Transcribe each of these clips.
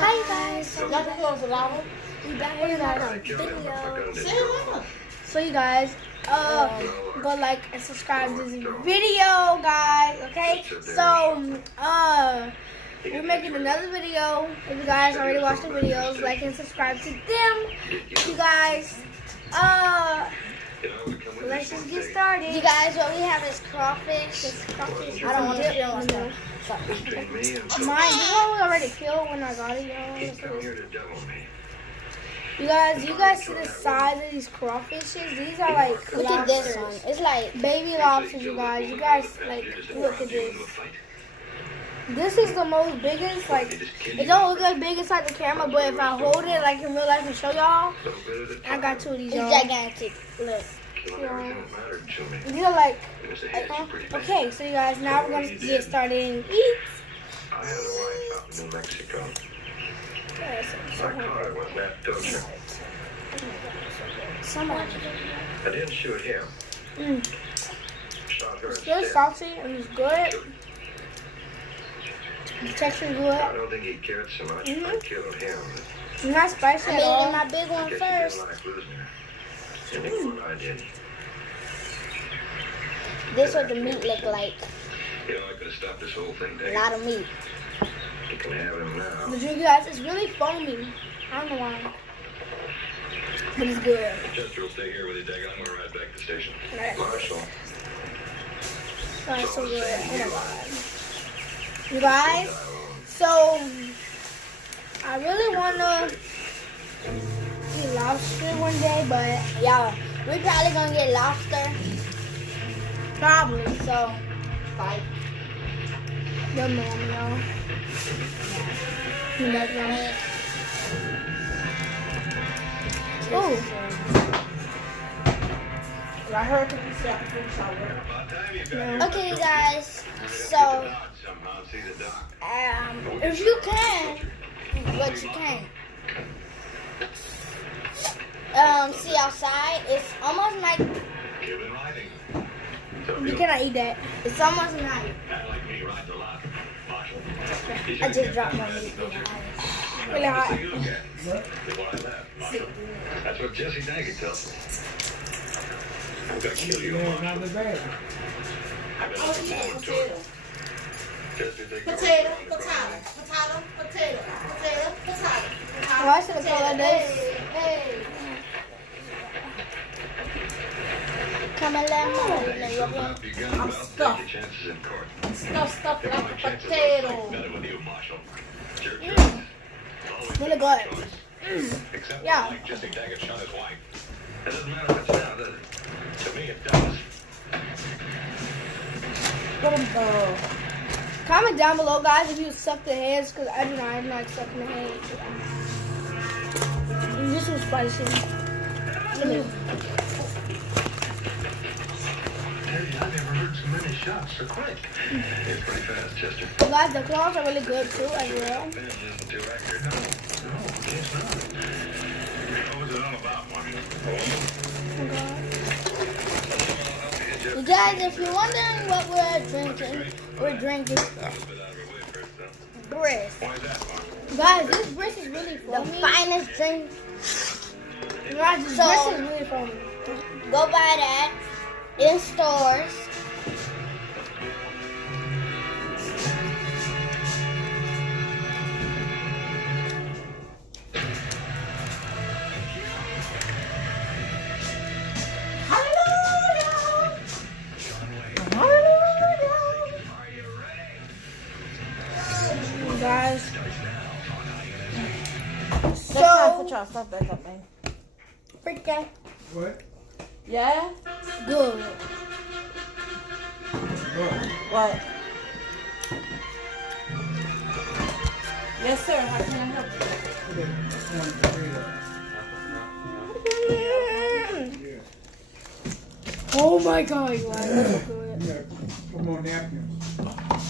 Hi guys, we back with another video. So you guys, go like and subscribe to this video, guys. Okay, so we're making another video. If you guys already watched the videos, like and subscribe to them. You guys, let's just get started. You guys, what we have is crawfish. I don't want to feel like that. Mine, this one was already killed when I got it, y'all. You guys see the size of these crawfishes? These are like Look at this one. It's like baby lobsters, you guys. You guys, like, look at this. This is the most biggest, like, it don't look as big inside the camera, but if I hold it, like, in real life and show y'all, I got two of these, y'all. it's gigantic. Look. Yeah. These are like, okay, so you guys, now we're going to get started and eat. I had a wife out in New Mexico. Yes, I'm so My car hungry. went left dosha. So much. I didn't shoot him. Shot her It's really instead. salty and it's good. The texture good. I don't think he cared so much if I killed him. It's not spicy I'm at all. eating my big I one guess first. he didn't like losing her. And he thought I did. This is what the meat look like. You know, I could have stopped this whole thing, A Dave. lot of meat. You can have him now. The drink, you guys, it's really foamy. I don't know why. But it's good. Chester will stay here with you, Dave. I'm going to ride back to the station. Right. Marshall. Oh, it's so good. Oh my god. You guys, so I really want to eat lobster one day, but Y'all, we probably gonna get lobster. probably. So, fight. Good morning, y'all. You guys want it? Oh, I heard that you said fish already. no. Okay, you guys. So, if you can, but you can't. See outside, it's almost night. You cannot eat that. It's almost night. I just dropped my meat. Really hot. That's what Jesse Daggett tells me. I'm gonna kill you. Yeah, not the bad. I bet Oh, it's yeah, more to potato. it. Jesse thinks Potato, you're potato, potato, potato, potato, potato. Why should I call it this? Hey, Come and let me. Sometimes you gotta I'm about stuffed. take your chances in court. hey. Stuff Take like my a chances potato. like better with you, Marshall. Your choice. Always Really been good. your choice. Except Yeah. like Jesse Daggett shot his wife. It doesn't matter if it's now, does it? To me, it does. Put 'em, Comment down below, guys, if you suck the heads, because I do not. I'm not sucking the heads. This was spicy. Hey, I never heard so many shots so quick. It's pretty fast, Chester. But guys, the claws are really good too, as well. Ben isn't too accurate. No, guess not. What was it all about, Marshall? Oh You guys, if you're wondering what we're drinking That was a bit out of her way first, though. Brisk. Why is that, Marshall? Guys, this brisk is really The foamy. finest drink. Guys, this So- brisk is really foamy. Go buy that in stores. Guys, So, so put your stuff back up, man. freaking What? Yeah? good. What? Yes, sir. How can I help you? Oh my god, you guys, that's so good. Yeah, come on, napkins.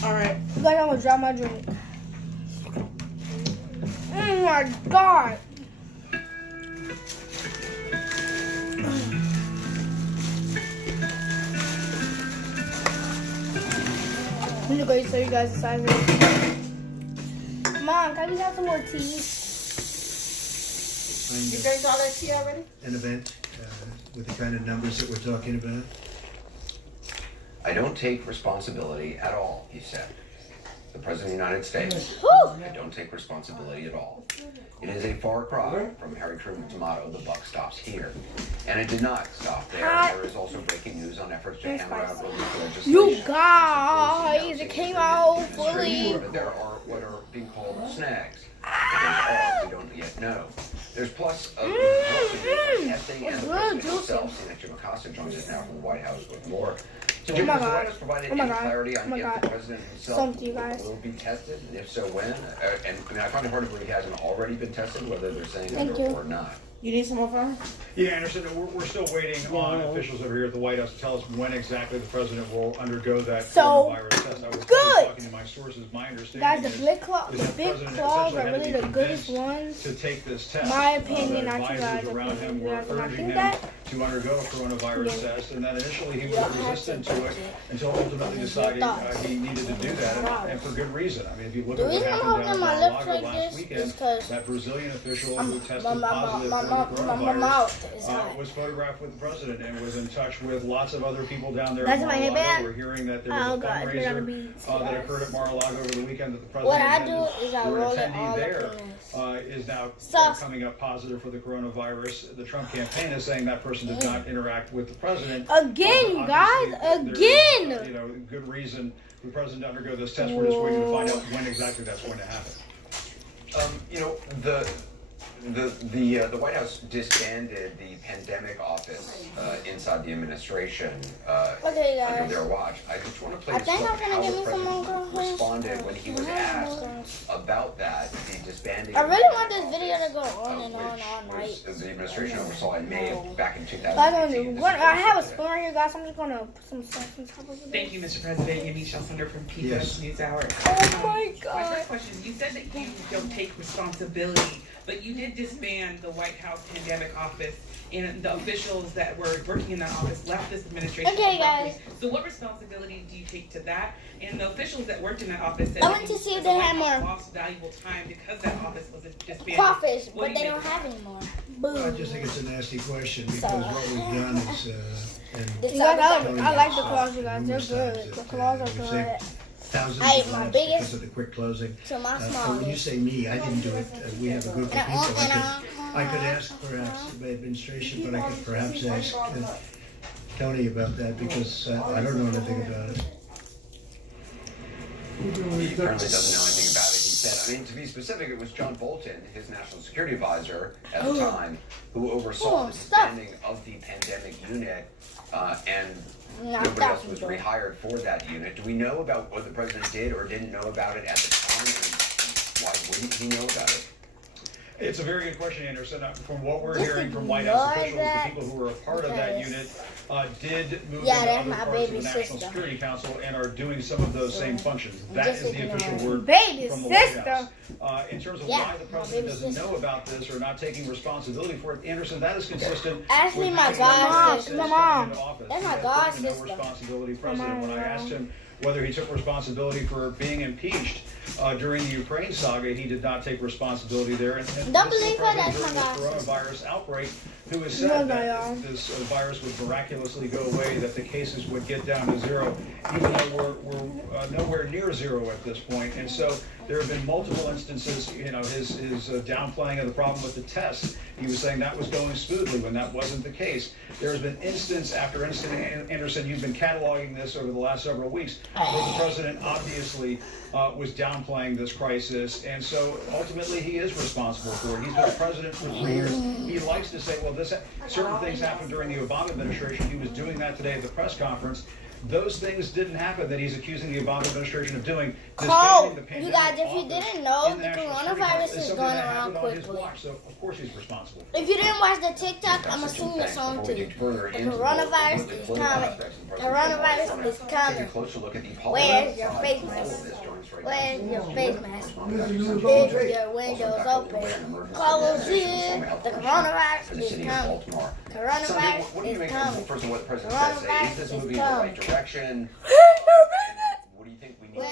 All right. You guys, I'm gonna drop my drink. Oh my god. I'm gonna go show you guys the size of it. Mom, can we have some more tea? You drank all that tea already? An event with the kind of numbers that we're talking about? I don't take responsibility at all, he said. The President of the United States. I don't take responsibility at all. It is a far cry from Harry Truman's motto, the buck stops here. And it did not stop there. There is also breaking news on efforts to hammer out relief legislation. You guys, it came out fully. But there are what are being called snags. What we don't yet know. There's plus of testing and the president himself. Senator Jim Acosta joins us now from the White House with more. So Jim, has the White House provided any clarity on if the president himself will be tested, and if so, when? And I mean, I find it hard to believe he hasn't already been tested, whether they're saying it or not. You need some more phone? Yeah, Anderson, we're still waiting on officials over here at the White House to tell us when exactly the president will undergo that coronavirus test. I was talking to my sources. My understanding Guys, the big claws are really the goodest ones. To take this test. My opinion, not you guys' around him were opinion. urging him to undergo a coronavirus test, and that initially he was resistant to it until ultimately deciding he needed to do that, and for good reason. I mean, if you look at what happened down in Mar-a-Lago last weekend, that Brazilian official who tested positive for coronavirus was photographed with the president and was in touch with lots of other people down there in Mar-a-Lago. We're hearing that there was a fundraiser that occurred at Mar-a-Lago over the weekend that the president and the attendee there is now coming up positive for the coronavirus. The Trump campaign is saying that person did not interact with the president. Again, you guys, again! You know, good reason for the president to undergo this test. We're just waiting to find out when exactly that's going to happen. You know, the White House disbanded the pandemic office inside the administration under their watch. I just want to play this clip how the president responded when he was asked about that, the disbanding. I really want this video to go on and on all night. The administration oversaw in May back in 2018. I have a spoon right here, guys. I'm just going to put some sauce on top of it. Thank you, Mr. President. Yemi Shelsunder from PBS NewsHour. Oh my My God. first question is, you said that you don't take responsibility, but you did disband the White House pandemic office, and the officials that were working in that office left this administration. Okay, guys. So what responsibility do you take to that? And the officials that worked in that office said I went to see if the they White had House more lost valuable time because that office was disbanded. crawfish, What but do they you don't make have any more. I just think it's a nasty question because what we've done is, You guys, I like the claws, you guys. They're good. The claws are good. thousands I ate of my lives biggest because of the quick closing. to my When you smallest. say me, I didn't do it. We have a group of people. And I could ask perhaps my administration, but I could perhaps ask Tony about that because I don't know anything about it. He apparently doesn't know anything about it. He said, I mean, to be specific, it was John Bolton, his national security advisor at the time, who oversaw the disbanding of the pandemic unit, and nobody else was rehired for that unit. Do we know about what the president did or didn't know about it at the time, and why wouldn't he know about it? It's a very good question, Anderson. From what we're hearing from White House officials, the people who were a part of that unit did move into other parts of the National Security Council and are doing some of those same functions. That is the official word from the White House. In terms of why the president doesn't know about this or not taking responsibility for it, Anderson, that is consistent. Actually, my God sister. That's my God sister. No responsibility president. When I asked him whether he took responsibility for being impeached during the Ukraine saga, he did not take responsibility there. And Don't believe her, that's during my God. the coronavirus outbreak, who has said that this virus would miraculously go away, that the cases would get down to zero, even though we're nowhere near zero at this point. And so there have been multiple instances, you know, his downplaying of the problem with the test. He was saying that was going smoothly when that wasn't the case. There has been instance after instance, Anderson, you've been cataloging this over the last several weeks, where the president obviously was downplaying this crisis, and so ultimately he is responsible for it. He's been president for 3 years. He likes to say, well, certain things happened during the Obama administration. He was doing that today at the press conference. Those things didn't happen that he's accusing the Obama administration of doing. Cole, you guys, if you didn't know, the coronavirus is going around quickly. So of course he's responsible. If you didn't watch the TikTok, I'm gonna sing the song to you. The coronavirus is coming. Coronavirus is coming. Where's your face mask? Where's your face mask? If your windows open, close it. The coronavirus is coming. Coronavirus is coming. First of all, what the president says, say, is this moving in the right direction? What do you think we need to see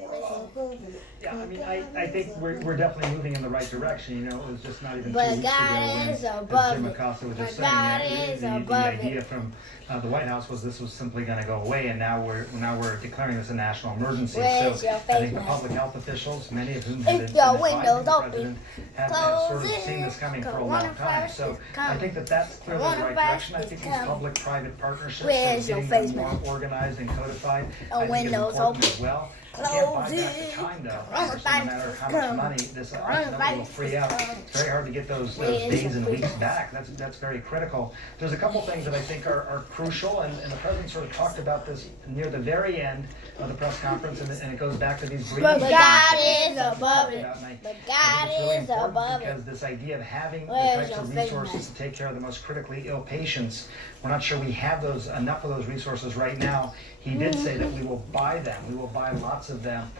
more of? Yeah, I mean, I think we're definitely moving in the right direction. You know, it was just not even 2 But weeks ago God is when, above as Jim it. Acosta was just But God saying, is the above idea it. from the White House was this was simply going to go away, and now we're declaring this a national emergency. Where's So your I face think the mask? public health officials, many of whom have If been your advising window's the open, president, have close sort of it. seen this coming for a long time. Coronavirus So is I coming. think that's clearly the right Coronavirus direction. I think is these coming. public-private partnerships Where's are your getting face more mask? organized and codified. A I think is window's important open. as well. You Close can't buy back the it. time though. Coronavirus So no matter how is much coming. money this ultimately will free up, it's very hard to get those Where's days your and face weeks mask? back. That's very critical. There's a couple things that I think are crucial, and the president sort of talked about this near the very end of the press conference, and it goes back to these But breathing God things is that we above talked it. about, and I But think God it's really is important above because it. this idea of having the Where's types of your face resources mask? to take care of the most critically ill patients, we're not sure we have enough of those resources right now. He did say that we will buy them. We will buy lots of them.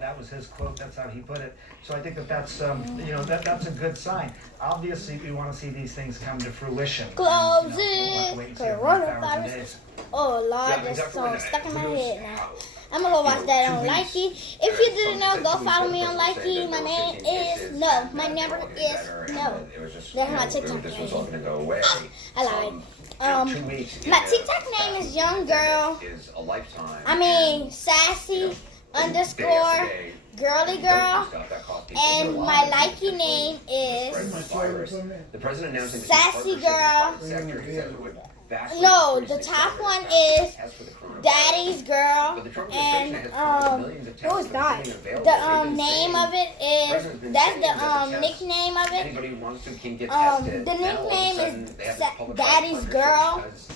That was his quote. That's how he put it. So I think that's that's a good sign. Obviously, we want to see these things come to fruition. Close And, we'll have to it. wait and see over the next hours and Coronavirus. days. Oh Lord, Yeah, this exactly. song stuck in my Who knows head now. how- I'm gonna go watch that on 2 weeks. Likey. If you didn't know, Some go said follow 2 me weeks on ago, Likey. there My were name 15 is cases, no. and My that number they were is better, and no. that it was just, That's you my know, TikTok this was name. all going to go away. I lied. 2 weeks. My in TikTok a name is fast Young Girl. pandemic Is a lifetime. I mean and, sassy you know, day underscore after day, girly you girl. don't do stuff that costs people And their my lives, Likey and name spread is this virus. The president announcing this Sassy partnership with the Girl. private sector, he said it would vastly No, increase the the top accelerated one tests is for the coronavirus. Daddy's Girl. But the Trump And administration has promised millions of tests no, it's that are not. being available. The They've been name saying- of it President's is been that's saying that the the tests, nickname of it. Anybody who wants to can get Um, tested. the Now, all of a nickname sudden, is they have Sa- this public Daddy's partnership Girl. because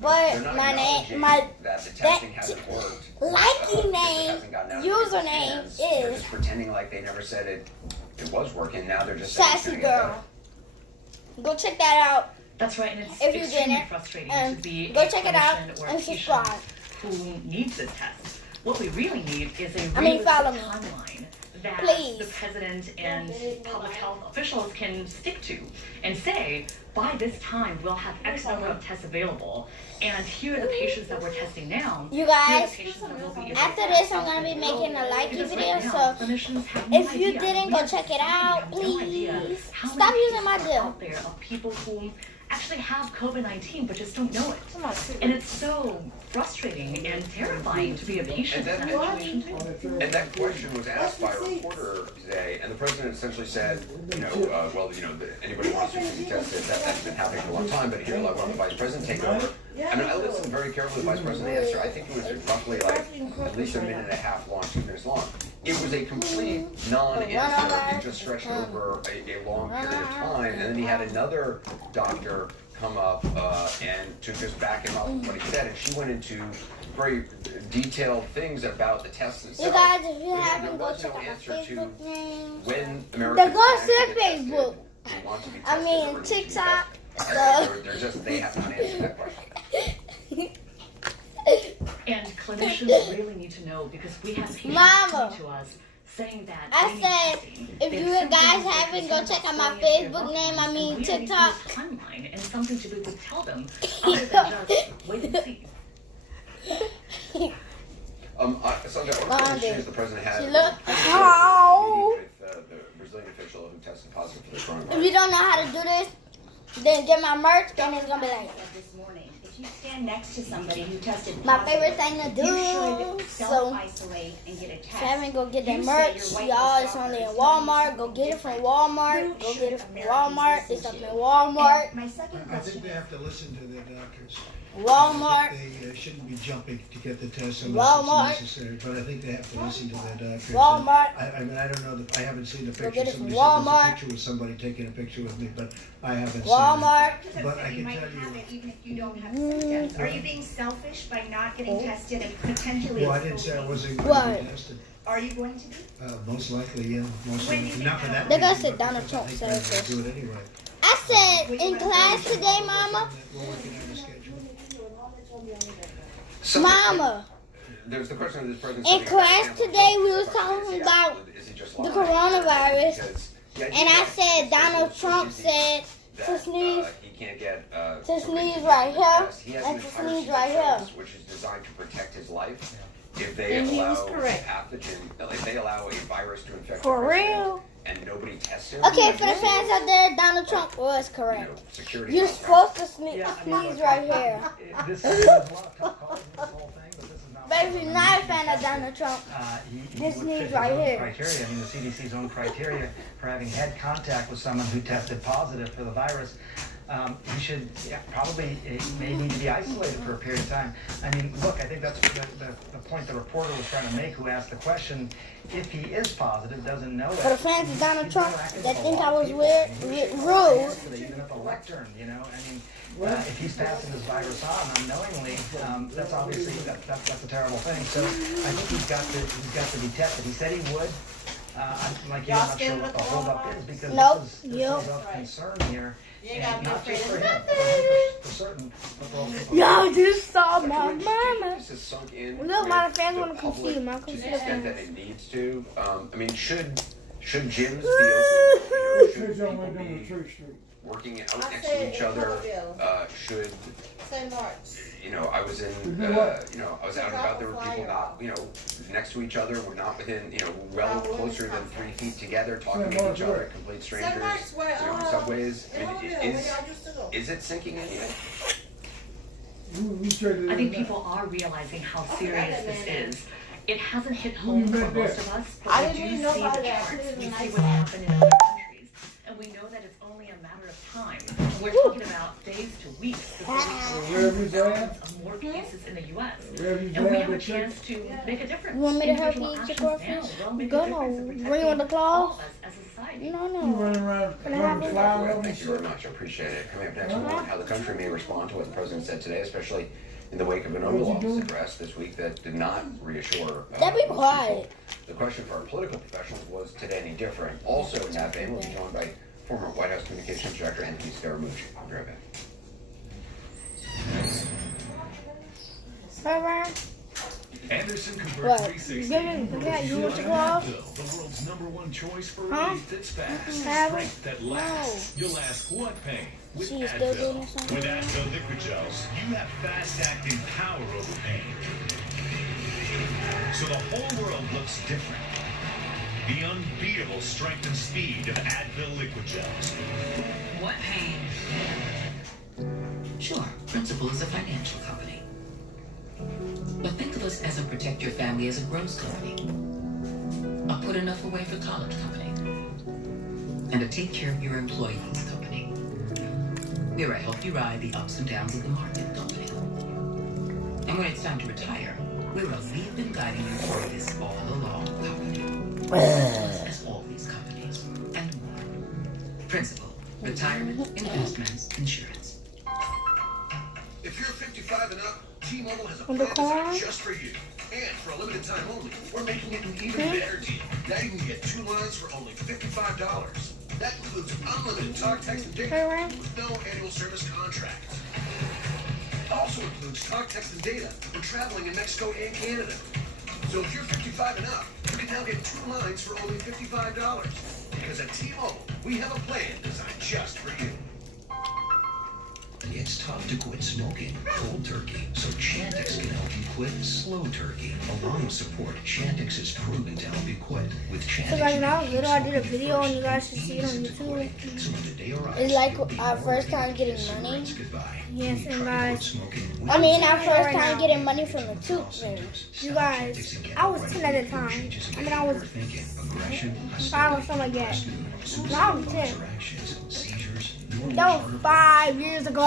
But they're not my name, acknowledging my that the testing hasn't worked. Likey because it name, hasn't gotten out of people's username hands. They're is just pretending like they never said it was working. Now they're just saying it's Sassy gonna get Girl. Go check that out. That's right, and it's If you extremely didn't, frustrating and to be go a check it out clinician or a and patient subscribe. who needs this test. What we really need is a I mean, realistic follow me. timeline that Please. the president and public health officials can stick to and say, by this time we'll have X number of tests available, and here are the patients that we're testing now. You Here are guys, the patients that we'll be able after to this, test. I'm gonna be making a Likey Because video. right now, So clinicians have no if you idea. didn't, We go as a check it society out, have no idea please. how Stop many using my cases are gym. out there of people who actually have COVID-19 but just don't know it. And it's so frustrating and terrifying to be a patient in that situation too. And that question was asked by a reporter today, and the president essentially said, anybody who wants to be tested, that's been happening for a long time, but here, like, when the vice president take over. I mean, I listened very carefully to the vice president's answer. I think it was roughly like at least a minute and a half long, 2 minutes long. It was a complete non-answer. It just stretched over a long period of time, and then he had another doctor come up and to just back him up with what he said, and she went into very detailed things about the test itself. You guys, if you There haven't, go was check no out my answer to Facebook name. when Americans Go to actually get Facebook. tested, who want to be I tested, mean, or need to be TikTok. tested. So They're just, they have not answered that question. And clinicians really need to know because we have patients Mama. coming to us saying that I they need said, testing. if They you have guys symptoms, they're haven't, go concerned check out about my going into their Facebook loved name. ones, I and mean, we need to give TikTok. a timeline and something to be able to tell them other than just wait and see. Sandra, what kind of issues the president had She with look- the Ow. meeting with the Brazilian official who tested positive for the If coronavirus? you don't know how to do this, then get my merch, and it's gonna be like This morning, if you stand next to somebody who tested my positive, favorite thing to you do. should So self-isolate and get a test. Kevin, go get that You say merch. your white Y'all, it's stalker only in is telling you Walmart. Go something get it from different. Walmart. Who Go should get it from Americans Walmart. listen It's up to? in Walmart. And my second I question think they is, have to listen to their doctors. Walmart. I think they shouldn't be jumping to get the test Walmart. unless it's necessary, but I think they have to listen to their doctors. Walmart. I mean, I don't know, I haven't seen the Go picture. get it from Somebody said there's a Walmart. picture with somebody taking a picture with me, but I haven't seen it. Walmart. But I can tell you, even if you don't have symptoms, are you being selfish by not getting tested and potentially? well, I didn't say I wasn't What? going to be tested. Are you going to be? Most likely, yeah, most When do you likely, think not for that They're gonna reason, sit but down and because I talk, think so I'm it's gonna just- do it anyway. I said in class today, Mama. We're working on a schedule. Mama. There's the question of this president. In class today, we was talking about the coronavirus, and I said Donald Trump said to sneeze. He can't get to sneeze right here, He has and an to entire sneeze suite right of here. drugs, which is designed to protect his life. if they And he allow was a correct. pathogen, if they allow a virus to infect For the president real? and nobody tests him, Okay, for the fans out there, Donald Trump was you correct. know, security. You're supposed to sneeze Yeah, I mean, look, right here. This is, there's a lot of tough calls in this whole thing, but this is not. But if you're not a fan of Donald Trump, He This would needs fit his right own here. criteria. I mean, the CDC's own criteria for having had contact with someone who tested positive for the virus. He should probably may need to be isolated for a period of time. I mean, look, I think that's the point the reporter was trying to make, who asked the question. If he is positive, doesn't know it. for the fans of Donald Trump He's interacting that with a think lot I of was people. weird, I mean, we should rude. answer even at the lectern, you know. I mean, if he's passing this virus on unknowingly, that's obviously that's a terrible thing. So I think he's got to be tested. He said he would. I'm like you, I'm not sure what the holdup is, because this is of concern here. You ain't gotta And be not just for afraid him, of for certain, but for also Y'all just saw Dr. my Lynch, do you think mama. this has sunk in Look, with my fans the wanna come public see him. I'll to come the see the extent that fans. it needs to? I mean, should gyms be open? Should people be working out I next said to each other? Colorado. Should St. Mark's. you know, I was in, I was out and about, there were people not, next to each other, we're not within, well closer than 3 feet together, talking to each other, complete strangers, St. Mark's where, in subways. in Hollywood, where y'all used to go. Is it sinking in yet? I think people are realizing how serious this is. It hasn't hit home for most of us, but I we didn't do see even know the about that. charts. It was We see nice. what's happened in other countries. And we know that it's only a matter of time. We're talking about days to weeks before we have thousands of more cases in the U.S. And we have a chance to make a difference. You want me to help Individual you eat actions your now crawfish? will make a Go difference in on. protecting Bring you on the all claws? of us as a society. No, no. Thank you very much, I appreciate it. Coming up next, we'll learn how the country may respond to what the president said today, especially in the wake of an Oval Office address this week that did not reassure. That be most quiet. people. The question for our political professionals was today any different? Also in that vein, we'll be joined by former White House Communications Director Anthony Scaramucci. I'll be right back. Bye-bye. Anderson Convert What? 360. Yeah, you want your claws? The world's #1 choice for Huh? relief that's fast. Have Strength that lasts. You'll ask what pain? With She is still doing Advil. this on With Advil liquid gels, you have fast-acting power over pain. So the whole world looks different. The unbeatable strength and speed of Advil liquid gels. What pain? Sure, Principal is a financial company. But think of us as a protect your family as it grows company. A put enough away for college company. And a take care of your employees company. We're a help you ride the ups and downs of the market company. And when it's time to retire, we're a we've been guiding you through this all along company. As all these companies and more. Principal, retirement, investments, insurance. If you're 55 and up, T-Mobile has a On the plan car? designed just for you. And for a limited time only, we're making it an even better deal. Now you can get 2 lines for only $55. That includes unlimited talk, text, and data with no annual service contract. Also includes talk, text, and data when traveling in Mexico and Canada. So if you're 55 and up, you can now get 2 lines for only $55. Because at T-Mobile, we have a plan designed just for you. It's tough to quit smoking cold turkey, so Chantix can help you quit slow turkey. Along with support, Chantix is proven to help you quit. With Chantix, So guys, when I was little, I did a video and you guys should see it on YouTube. It's like our first time getting money. Yes, and guys, I mean, our first time getting money from the tooth fairy. you guys, I was 10 at the time. I mean, I was 5 or something like that. Now I'm 10. That was 5 years ago.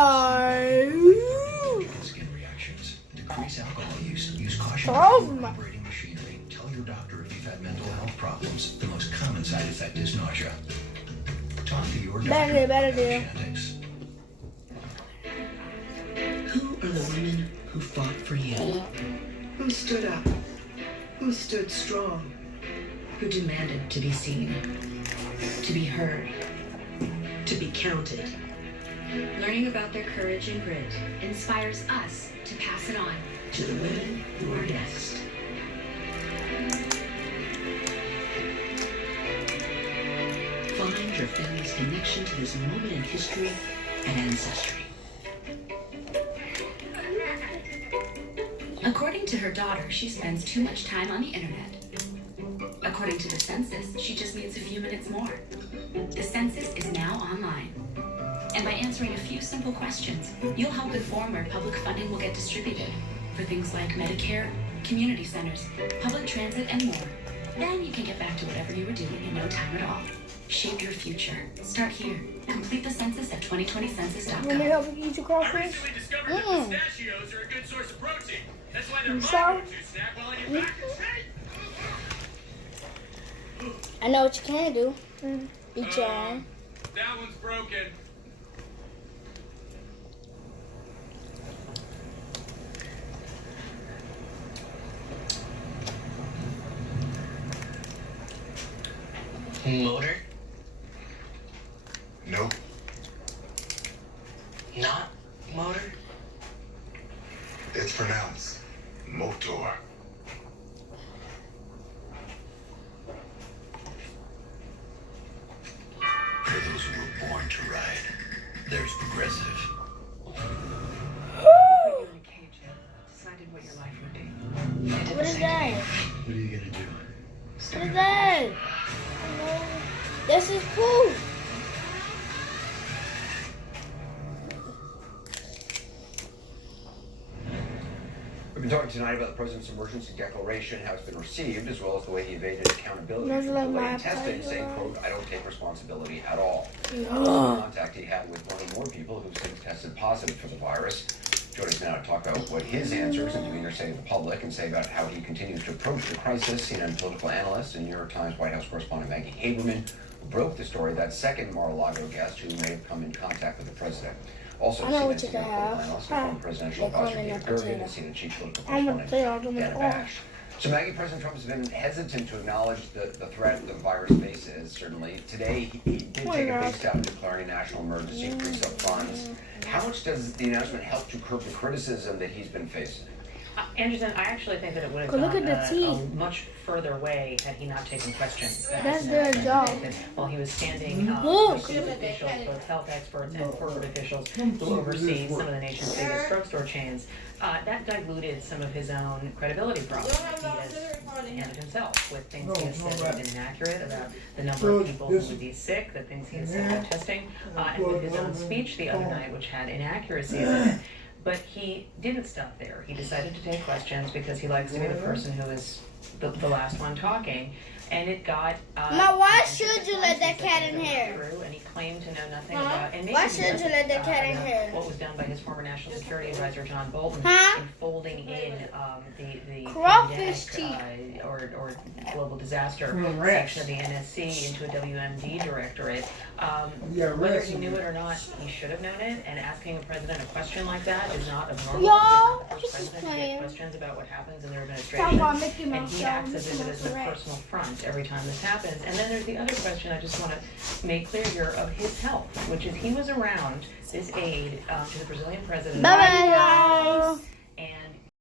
Skin reactions. Decrease alcohol use. Use caution Oh when my. operating machinery. Tell your doctor if you've had mental health problems. The most common side effect is nausea. Talk to your doctor. Better about do. Chantix. Who are the women who fought for you? Who stood up? Who stood strong? Who demanded to be seen? To be heard? To be counted? Learning about their courage and grit inspires us to pass it on To the women who are next. Find your family's connection to this moment in history and ancestry. According to her daughter, she spends too much time on the internet. According to the census, she just needs a few minutes more. The census is now online. And by answering a few simple questions, you'll help inform where public funding will get distributed for things like Medicare, community centers, public transit, and more. Then you can get back to whatever you were doing in no time at all. Shape your future. Start here. Complete the census at 2020census.gov. When you help eat your crawfish? I recently discovered that pistachios are a good source of protein. That's why they're my go-to snack while I get back in shape. I know what you can do. Eat your arm. That one's broken. Motor? Nope. Not motor? It's pronounced motor. For those who were born to ride, there's Progressive. Put you in a cage and decided what your life would be. What is that? What are you gonna do? What is that? This is poo. We've been talking tonight about the President's emergency declaration, how it's been received, as well as the way he evaded accountability That's for like delayed my testing, saying, idea. quote, I don't take responsibility at all. Yeah. Also, contact he had with one or more people who've since tested positive for the virus. Joining us now to talk about what his answers and demeanor say to the public and say about how he continues to approach the crisis, CNN political analyst and New York Times White House correspondent Maggie Haberman, who broke the story, that second Mar-a-Lago guest who may have come in contact with the president. Also, I know CNN what you senior can political have. analyst and former presidential They call advisor it Peter a Gergen potato. and CNN chief political I'm gonna correspondent say I'll do Dana it. Bash. So Maggie, President Trump has been hesitant to acknowledge the threat the virus faces, certainly. Today, he did take a big step in declaring a national emergency, increase up funds. How much does the announcement help to curb the criticism that he's been facing? Anderson, I actually think that it would have But look gone at the teeth. a much further way had he not taken questions. That's their job. While he was standing Look. with officials, both health experts and corporate officials who oversee some of the nation's biggest drugstore chains, that diluted some of his own credibility problems. He has handled himself with things he has said that have been inaccurate about the number of people who would be sick, the things he has said about testing, and with his own speech the other night, which had inaccuracies in it. But he didn't stop there. He decided to take questions because he likes to be the person who is the last one talking. And it got... Now, why should you let that cat in here? And he claimed to know nothing about... And maybe Why he should you doesn't, let that cat in know here? what was done by his former National Security Advisor, John Bolton, Huh? in folding in the Crawfish pandemic, or global disaster Mm, section of the NSC into a WMD directorate. Whether he knew it or not, he should have known it. And asking a president a question like that is not abnormal. Y'all, He's not the this is first president to playing. get questions about what happens in their Talk administration. about Mickey And Mouse, he y'all. acts as if it is a Correct. personal front every time this happens. And then there's the other question I just want to make clear here of his health, which is he was around this aide to the Brazilian president. Bye-bye, guys. And